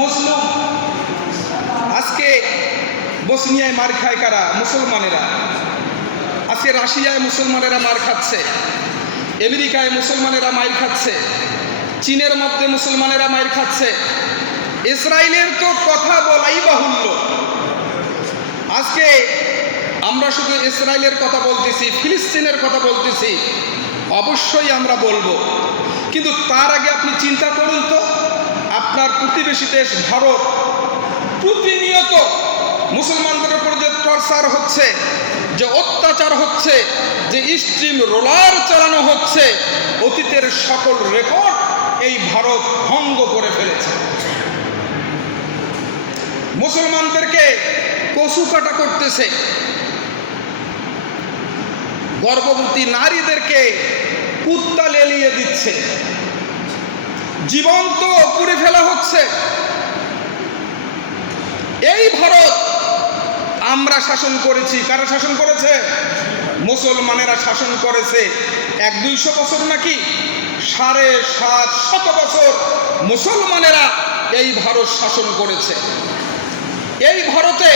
মুসলিম আজকে বসনিয়ায় মার খায় কারা? মুসলমানেরা। আজকে রাশিয়ায় মুসলমানেরা মার খাচ্ছে, আমেরিকায় মুসলমানেরা মার খাচ্ছে, চীনের মধ্যে মুসলমানেরা মার খাচ্ছে, ইসরায়েলের তো কথা বলাই বাহুল্য। আজকে আমরা শুধু ইসরায়েলের কথা বলতেছি, ফিলিস্তিনের কথা বলতেছি, অবশ্যই আমরা বলবো, কিন্তু তার আগে আপনি চিন্তা করুন তো, আপনার প্রতিবেশী দেশ ভারত প্রতিনিয়ত মুসলমানদের উপর যে টর্চার হচ্ছে, যে অত্যাচার হচ্ছে, যে স্ট্রিম রোলার চালানো হচ্ছে, অতীতের সকল রেকর্ড এই ভারত ভঙ্গ করে ফেলেছে। মুসলমানদেরকে কচু কাটা করতেছে, গর্ভবতী নারীদেরকে কুত্তা লেলিয়ে দিচ্ছে, জীবন্ত পুড়ে ফেলা হচ্ছে। এই ভারত আমরা শাসন করেছি। কারা শাসন করেছে? মুসলমানেরা শাসন করেছে। 100-200 বছর নাকি 750 বছর মুসলমানেরা এই ভারত শাসন করেছে। এই ভারতে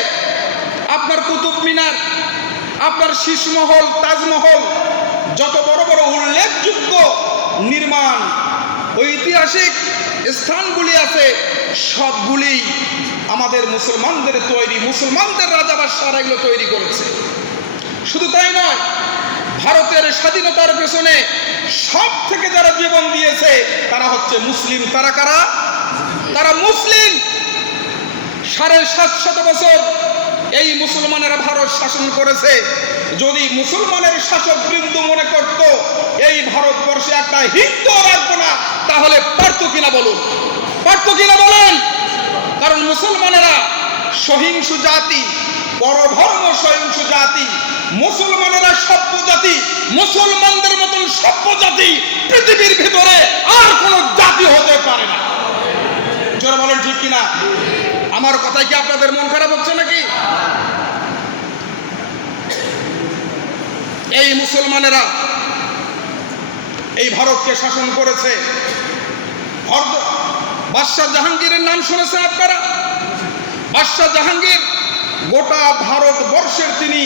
আপনার কুতুব মিনার, আপনার শীষমহল, তাজমহল, যত বড় বড় উল্লেখযোগ্য নির্মাণ ঐতিহাসিক স্থানগুলি আছে, সবগুলি আমাদের মুসলমানদের তৈরি, মুসলমানদের রাজা বাদশাহরা এগুলো তৈরি করেছে। শুধু তাই নয়, ভারতের স্বাধীনতার পেছনে সব থেকে যারা জীবন দিয়েছে তারা হচ্ছে মুসলিম। তারা কারা? তারা মুসলিম। 750 বছর এই মুসলমানেরা ভারত শাসন করেছে। যদি মুসলমানের শাসক বৃন্দ মনে করত এই ভারতবর্ষে একটা হিন্দু রাখবো না, তাহলে পারত কিনা বলুন? পারত কিনা বলেন? কারণ মুসলমানেরা সহিংসু জাতি, পরধর্ম সহিংসু জাতি। মুসলমানেরা সভ্য জাতি। মুসলমানদের মতন সভ্য জাতি পৃথিবীর ভিতরে আর কোন জাতি হতে পারে না। যারা বলেন ঠিক কিনা? আমার কথায় কি আপনাদের মন খারাপ হচ্ছে নাকি? এই মুসলমানেরা এই ভারতকে শাসন করেছে। বাদশাহ জাহাঙ্গীরের নাম শুনেছেন আপনারা? বাদশাহ জাহাঙ্গীর গোটা ভারতবর্ষের তিনি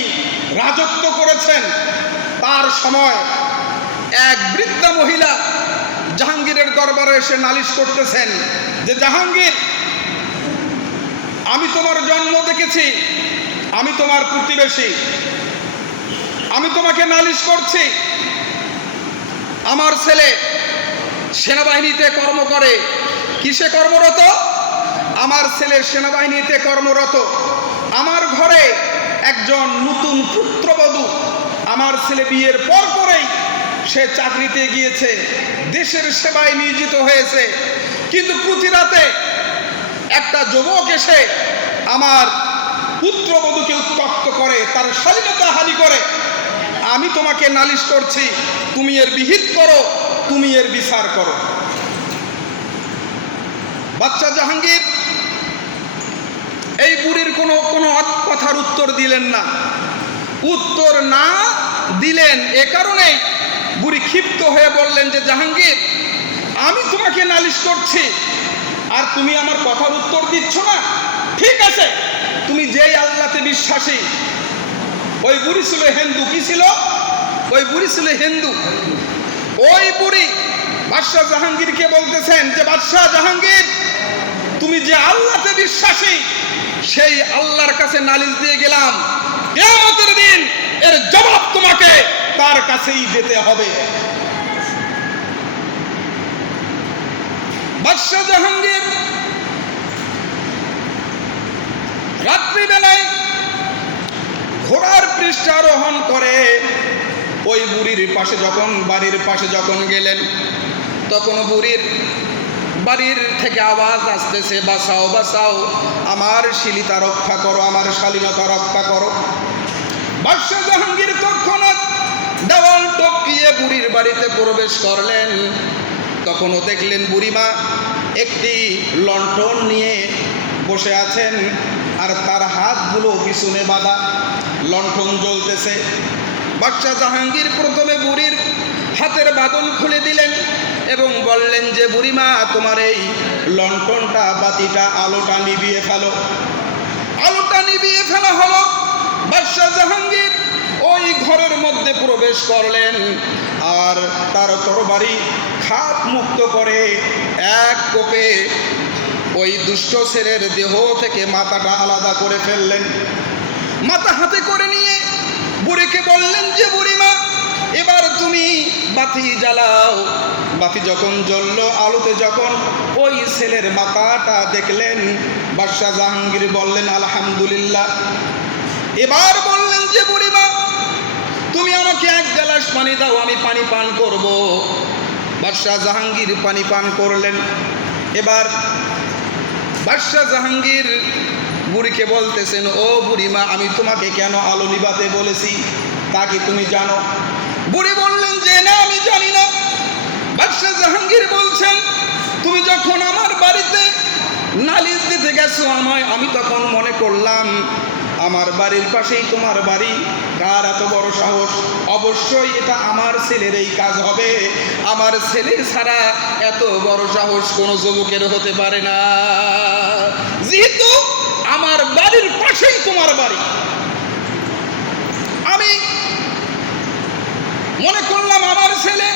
রাজত্ব করেছেন। তার সময় এক বৃদ্ধা মহিলা জাহাঙ্গীরের দরবারে এসে নালিশ করতেছেন যে, জাহাঙ্গীর, আমি তোমার জন্ম দেখেছি, আমি তোমার প্রতিবেশী, আমি তোমাকে নালিশ করছি। আমার ছেলে সেনাবাহিনীতে কর্ম করে। কিসে কর্মরত? আমার ছেলে সেনাবাহিনীতে কর্মরত। আমার ঘরে একজন নতুন পুত্রবধূ, আমার ছেলে বিয়ের পর পরেই সে চাকরিতে গিয়েছে, দেশের সেবায় নিয়োজিত হয়েছে, কিন্তু প্রতি রাতে একটা যুবক এসে আমার পুত্রবধূকে উত্ত্যক্ত করে, তার শালীনতা হানি করে। আমি তোমাকে নালিশ করছি, তুমি এর বিহিত করো, তুমি এর বিচার করো। বাদশাহ জাহাঙ্গীর এই বুড়ির কোনো কথার উত্তর দিলেন না। উত্তর না দিলেন এ কারণেই বুড়ি ক্ষিপ্ত হয়ে বললেন যে, জাহাঙ্গীর, আমি তোমাকে নালিশ করছি আর তুমি আমার কথার উত্তর দিচ্ছ না। ঠিক আছে, তুমি যেই আল্লাহতে বিশ্বাসী। ওই বুড়ি ছিল হিন্দু। কি ছিল? ওই বুড়ি ছিল হিন্দু। ওই বুড়ি বাদশাহ জাহাঙ্গীরকে বলতেছেন যে, বাদশাহ জাহাঙ্গীর, তুমি যে আল্লাহতে বিশ্বাসী, সেই আল্লাহর কাছে নালিশ দিয়ে গেলাম, কিয়ামতের দিন এর জবাব তোমাকে তার কাছেই দিতে হবে। বাদশাহ জাহাঙ্গীর রাত্রিবেলায় ঘোড়ার পৃষ্ঠারোহণ করে ওই বুড়ির পাশে যখন, বাড়ির পাশে যখন গেলেন, তখন বুড়ির বাড়ির থেকে আওয়াজ আসতেছে, বাঁচাও বাঁচাও, আমার শিলিতা রক্ষা করো, আমার শালীনতা রক্ষা করো। বাদশাহ জাহাঙ্গীর তৎক্ষণাৎ দেওয়াল টপকিয়ে বুড়ির বাড়িতে প্রবেশ করলেন। তখনও দেখলেন বুড়িমা একটি লণ্ঠন নিয়ে বসে আছেন, আর তার হাতগুলো পিছনে বাঁধা, লণ্ঠন জ্বলতেছে। বাদশাহ জাহাঙ্গীর প্রথমে বুড়ির হাতের বাঁধন খুলে দিলেন, এবং বললেন যে বুড়িমা তোমার এই লণ্ঠনটা বাতিটা আলোটা নিভিয়ে ফেলো। আলোটা নিভিয়ে ফেলা হলো। বাদশাহ জাহাঙ্গীর ওই ঘরের মধ্যে প্রবেশ করলেন আর তার তরবারি খাপ মুক্ত করে এক কোপে ওই দুষ্ট ছেলের দেহ থেকে মাথাটা আলাদা করে ফেললেন। মাথা হাতে করে নিয়ে বুড়িকে বললেন যে বুড়িমা এবার তুমি বাতি জ্বালাও। বাতি যখন জ্বললো, আলোতে যখন ওই ছেলের মাথাটা দেখলেন, বাদশাহ জাহাঙ্গীর বললেন আলহামদুলিল্লাহ। এবার বললেন যে বুড়িমা তুমি আমাকে এক গ্লাস পানি দাও, আমি পানি পান করব। বাদশাহ জাহাঙ্গীর পানি পান করলেন। এবার বাদশাহ জাহাঙ্গীর বুড়িকে বলতেছেন ও বুড়িমা আমি তোমাকে কেন আলো নিভাতে বলেছি তা কি তুমি জানো? বুড়ি বললেন যে না আমি জানি না। বাদশাহ জাহাঙ্গীর বলছেন তুমি যখন আমার বাড়িতে নালিশ দিতে গেছো আমি তখন মনে করলাম আমার বাড়ির পাশেই তোমার বাড়ি, কার এত বড় সাহস, অবশ্যই এটা আমার ছেলের এই কাজ হবে। আমার ছেলে ছাড়া এত বড় সাহস কোনো যুবকের হতে পারে না, যেহেতু আমার বাড়ির পাশেই তোমার বাড়ি। আমি মনে করলাম আমার ছেলে,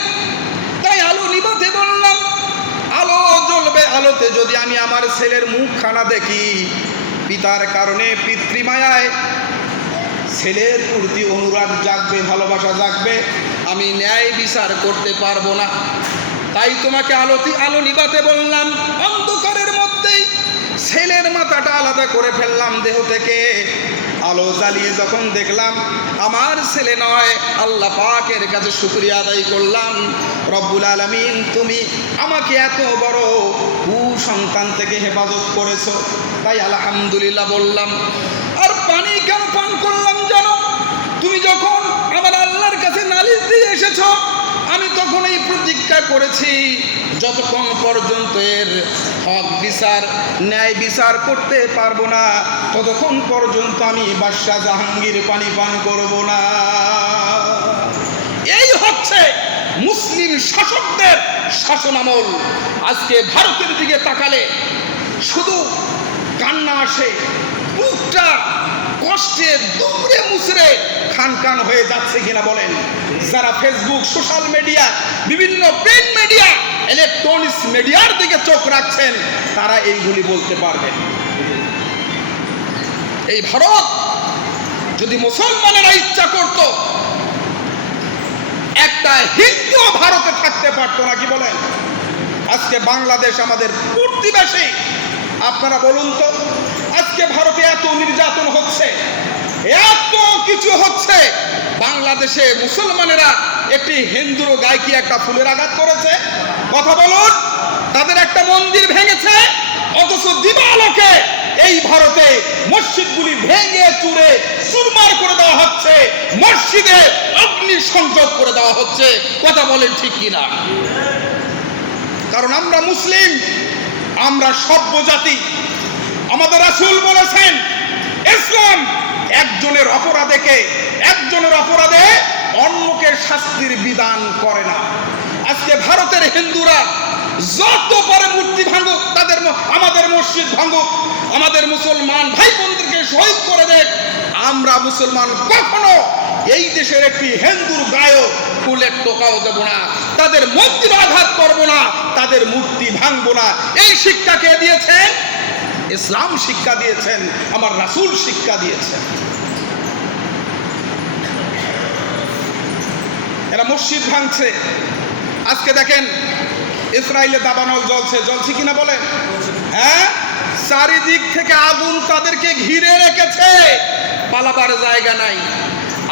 তাই আলো নিভাতে বললাম। আলো জ্বলবে, আলোতে যদি আমি আমার ছেলের মুখখানা দেখি, পিতার কারণে পিতৃমায়ায় ছেলের প্রতি অনুরাগ জাগবে, ভালোবাসা জাগবে, আমি ন্যায় বিচার করতে পারবো না। তাই তোমাকে আলো নিভাতে বললাম। অন্ধকারের মধ্যেই ছেলের মাথাটা আলাদা করে ফেললাম দেহ থেকে। আলো জ্বালিয়ে যখন দেখলাম আমার ছেলে নয়, আল্লাহ পাকের কাছে শুকরিয়া আদায় করলাম, রব্বুল আলামিন তুমি আমাকে এত বড় কুসন্তান থেকে হেফাজত করেছো, তাই আলহামদুলিল্লাহ বললাম। আর পানি কেন পান করলাম জানো? তুমি যখন আমার আল্লাহর কাছে নালিশ দিয়ে এসেছো, আমি তখন এই প্রতিজ্ঞা করেছি যতক্ষণ পর্যন্ত এর হক বিচার, ন্যায় বিচার করতে পারবো না, ততক্ষণ পর্যন্ত আমি বাদশাহ জাহাঙ্গীর পানি পান করব না। এই হচ্ছে মুসলিম শাসকদের শাসনামল। আজকে ভারতের দিকে তাকালে শুধু কান্না আসে, বুকটা কষ্টে দুমড়ে মুচড়ে খান খান হয়ে যাচ্ছে কিনা বলেন? যারা ফেসবুক, সোশ্যাল মিডিয়া, বিভিন্ন প্রিন্ট মিডিয়া, ইলেকট্রনিক্স মিডিয়ার দিকে চোখ রাখছেন, তারা এইগুলি বলতে পারবেন। এই ভারত যদি মুসলমানেরা ইচ্ছা করত, একটা হিন্দু ভারতে থাকতে পারতো না, কি বলেন? আজকে বাংলাদেশ আমাদের প্রতিবেশী, আপনারা বলুন তো, আজকে ভারতে এত নির্যাতন হচ্ছে, এত কিছু হচ্ছে, বাংলাদেশে মুসলমানেরা একটি হিন্দুর গায়ে কি একটা ফুলের আঘাত করেছে? কথা বলুন। তাদের একটা মন্দির ভেঙেছে, অথচ দিবালোকে এই ভারতে মসজিদগুলি ভেঙে চুরে চুরমার করে দেওয়া হচ্ছে, মসজিদে অগ্নি সংযোগ করে দেওয়া হচ্ছে। কথা বলেন ঠিক কিনা? কারণ আমরা মুসলিম, আমরা সভ্য জাতি। আমাদের রাসূল বলেছেন ইসলাম একজনের অপরাধে অন্যকে শাস্তির বিধান করে না। আজকে ভারতের হিন্দুরা যত পারে মূর্তি ভাঙুক, আমাদের মসজিদ ভাঙুক, আমাদের মুসলমান ভাই বোনদেরকে শহীদ করে দেখ, আমরা মুসলমান কখনো এই দেশের একটি হিন্দুর গায়ে ফুলের টোকাও দেব না, তাদের মন্দির আঘাত করব না, তাদের মূর্তি ভাঙবো না। এই শিক্ষা কে দিয়েছেন? ইসলাম শিক্ষা দিয়েছেন, আমার রাসূল শিক্ষা দিয়েছেন। এরা মসজিদ ভাঙছে। আজকে দেখেন ইসরায়েলে দাবানল জ্বলছে কিনা বলেন? হ্যাঁ, চারিদিক থেকে আগুন তাদেরকে ঘিরে রেখেছে, পালাবার জায়গা নাই।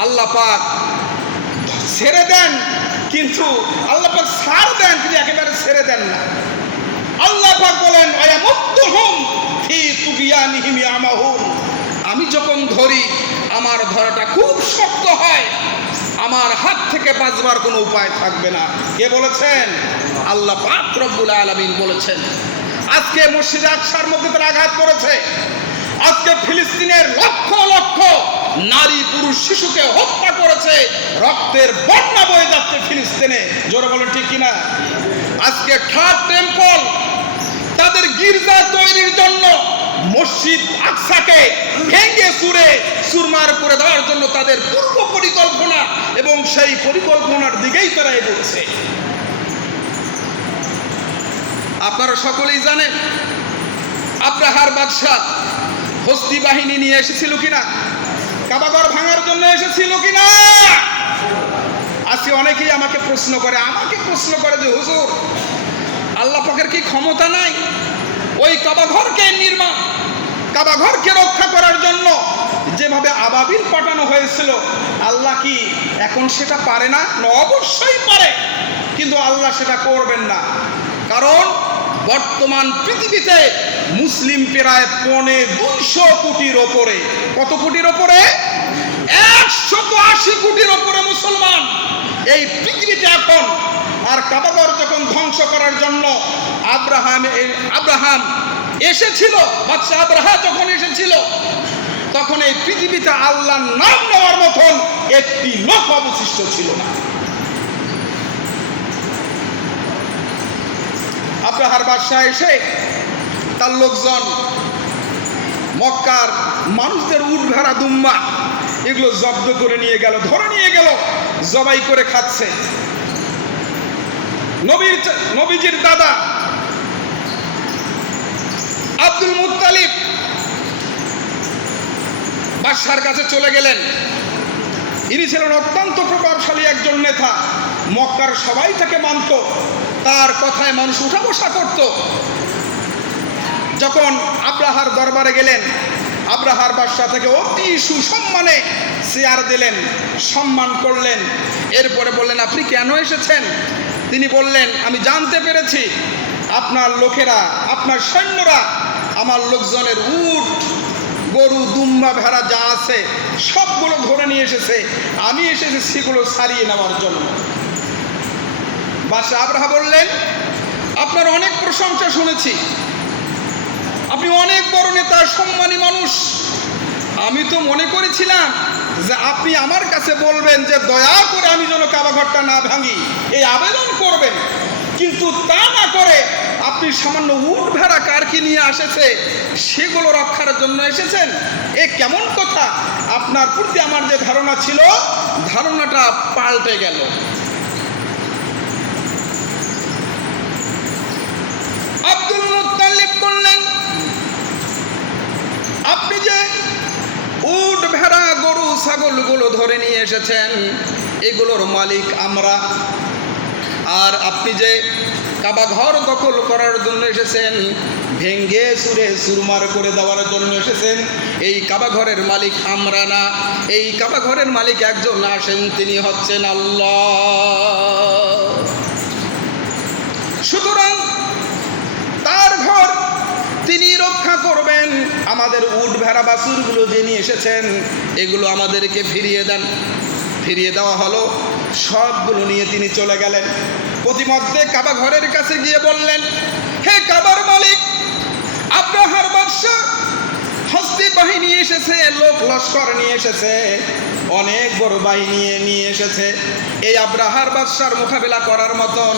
আল্লাহ পাক ছেড়ে দেন, কিন্তু আল্লাহ পাক ছাড় দেন, কিন্তু একেবারে ছেড়ে দেন না। আল্লাহ পাক বলেন আয়ামুদ্দুহুম ফি তুগয়ানিহিম ইয়ামাহুন, আমি যখন ধরি আমার ধরাটা খুব শক্ত হয়, আমার হাত থেকে বাঁচবার কোনো উপায় থাকবে না। কে বলেছেন? আল্লাহ পাক রব্বুল আলামিন বলেছেন। আজকে মসজিদে আকসার মধ্যে তারা আঘাত করেছে। আজকে ফিলিস্তিনের লক্ষ লক্ষ নারী পুরুষ শিশুকে হত্যা করেছে, রক্তের বন্যা বয়ে যাচ্ছে ফিলিস্তিনে। জোরে বলেন ঠিক কিনা? আজকে থার্ড টেম্পল তাদের গির্জা তৈরির জন্য মসজিদ আকসাকে ভেঙে চুরমার করে দেওয়ার জন্য তাদের পূর্ব পরিকল্পনা, এবং সেই পরিকল্পনার দিকেই তারা এগোচ্ছে। আপনারা সকলেই জানেন আব্রাহার বাদশাহ হস্তি বাহিনী নিয়ে এসেছিল কিনা, কাবাঘর ভাঙার জন্য এসেছিল কিনা। আজকে অনেকেই আমাকে প্রশ্ন করে যে হুজুর, আল্লাহ পাকের কি ক্ষমতা নাই ওই কাবাঘরকে রক্ষা করার জন্য যেভাবে আবাবিল পাঠানো হয়েছিল, আল্লাহ কি এখন সেটা পারে না? অবশ্যই পারে, কিন্তু আল্লাহ সেটা করবেন না। কারণ বর্তমান পৃথিবীতে মুসলিম প্রায় 250 কোটির ওপরে। কত কোটির ওপরে? 180 কোটির ওপরে মুসলমান এই পৃথিবীতে এখন। আর কাবাঘর যখন ধ্বংস করার জন্য আব্রাহাম এসেছিল, বাদশা আব্রাহা যখন এসেছিল, তখন এই পৃথিবীতে আল্লাহর নাম নেওয়ার মতন একটি লোক অবশিষ্ট ছিল না। আব্রাহার বাদশা এসে তার লোকজন মক্কার মানুষদের উট ভেড়া দুম্বা এগুলো জব্দ করে নিয়ে গেল, ধরে নিয়ে গেল, জবাই করে খাচ্ছে। নবীজির দাদা আব্দুল মুত্তালিব বাদশার কাছে চলে গেলেন। ইনি ছিলেন অত্যন্ত প্রভাবশালী একজন নেতা, মক্কার সবাই তাকে মানত, তার কথায় মানুষ উঠা বসা করত। যখন আব্রাহার দরবারে গেলেন, আব্রাহার বাদশা থেকে অতি সুসম্মানে চেয়ার দিলেন, সম্মান করলেন। এরপরে বললেন, আপনি কেন এসেছেন? তিনি বললেন, আমি জানতে পেরেছি আপনার লোকেরা, আপনার সৈন্যরা আমার লোকজনের উট গরু দুম্বা ভেড়া যা আছে সবগুলো ধরে নিয়ে এসেছে, আমি এসেছি সেগুলো সারিয়ে নেওয়ার জন্য। বাদশা আব্রাহা বললেন, আপনার অনেক প্রশংসা শুনেছি, আপনি অনেক বড় নেতা, সম্মানী মানুষ। আমি তো মনে করেছিলাম যে আপনি আমার কাছে বলবেন যে দয়া করে আমি যেন কাবাঘরটা না ভাঙি, এই আবেদন করবেন, কিন্তু তা না করে আপনি সামান্য উট ভেড়া কারকে নিয়ে এসেছে সেগুলো রক্ষার জন্য এসেছেন। এ কেমন কথা? আপনার প্রতি আমার যে ধারণা ছিল, ধারণাটা পাল্টে গেল। আব্দুল মুত্তালিব বললেন, আপনি যে উট ভেড়া গরু ছাগলগুলো ধরে নিয়ে এসেছেন এগুলোর মালিক আমরা, আর আপনি যে কাবাঘর দখল করার জন্য এসেছেন, ভেঙ্গে চুরমার করে দেওয়ার জন্য এসেছেন, এই কাবাঘরের মালিক আমরা না, এই কাবাঘরের মালিক একজন আসেন, তিনি হচ্ছেন আল্লাহ। সুতরাং তার ঘর তিনি রক্ষা করবেন। আমাদের উট ভেড়া বাছুরগুলো যে নিয়ে এসেছেন এগুলো আমাদেরকে ফিরিয়ে দেন। ফিরিয়ে দেওয়া হলো, সবগুলো নিয়ে তিনি চলে গেলেন। প্রতিমধ্যে কাবা ঘরের কাছে গিয়ে বললেন, হে কাবার মালিক, আব্রাহার বাদশা হস্তি বাহিনী এসেছে, লোক লস্কর নিয়ে এসেছে, অনেক বড় বাহিনী নিয়ে এসেছে। এই আব্রাহার বাদশার মোকাবেলা করার মতন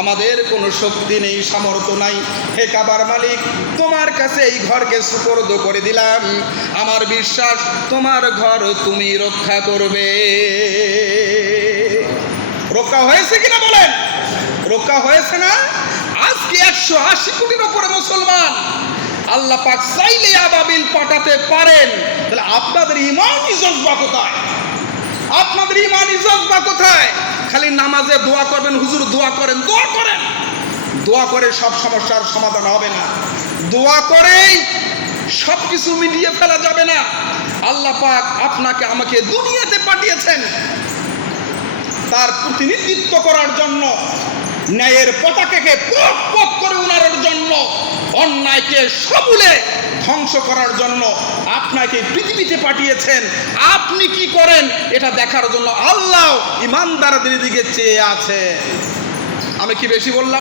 আমাদের কোনো শক্তি নেই, সামর্থ্য নাই। হে কাবার মালিক, তোমার কাছে এই ঘরকে সুপর্দ করে দিলাম, আমার বিশ্বাস তোমার ঘর তুমি রক্ষা করবে। রক্ষা হয়েছে কিনা বলেন? রক্ষা হয়েছে না? আজকে 180 কোটির উপরে মুসলমান। আল্লাহ পাক চাইলে আবাবিল পাঠাতে পারেন, তাহলে আপনাদের ইমানি জজবা কোথায়? আপনাদের ইমানি জজবা কোথায়? খালি নামাজে দোয়া করবেন, হুজুর দোয়া করেন, দোয়া করেন, দোয়া করে সব সমস্যার সমাধান হবে না। দোয়া করেই সব কিছু মিটিয়ে ফেলা যাবে না। আল্লাহ পাক আপনাকে আমাকে দুনিয়াতে পাঠিয়েছেন তার প্রতিনিধিত্ব করার জন্য, ন্যায়ের পতাকাকে পথ পথ করে উনার জন্য, অন্যায়কে সমূলে ধ্বংস করার জন্য আপনাকে পৃথিবীতে পাঠিয়েছেন। আপনি কি করেন এটা দেখার জন্য আল্লাহ ইমানদারদের দিকে চেয়ে আছে। আমি কি বেশি বললাম?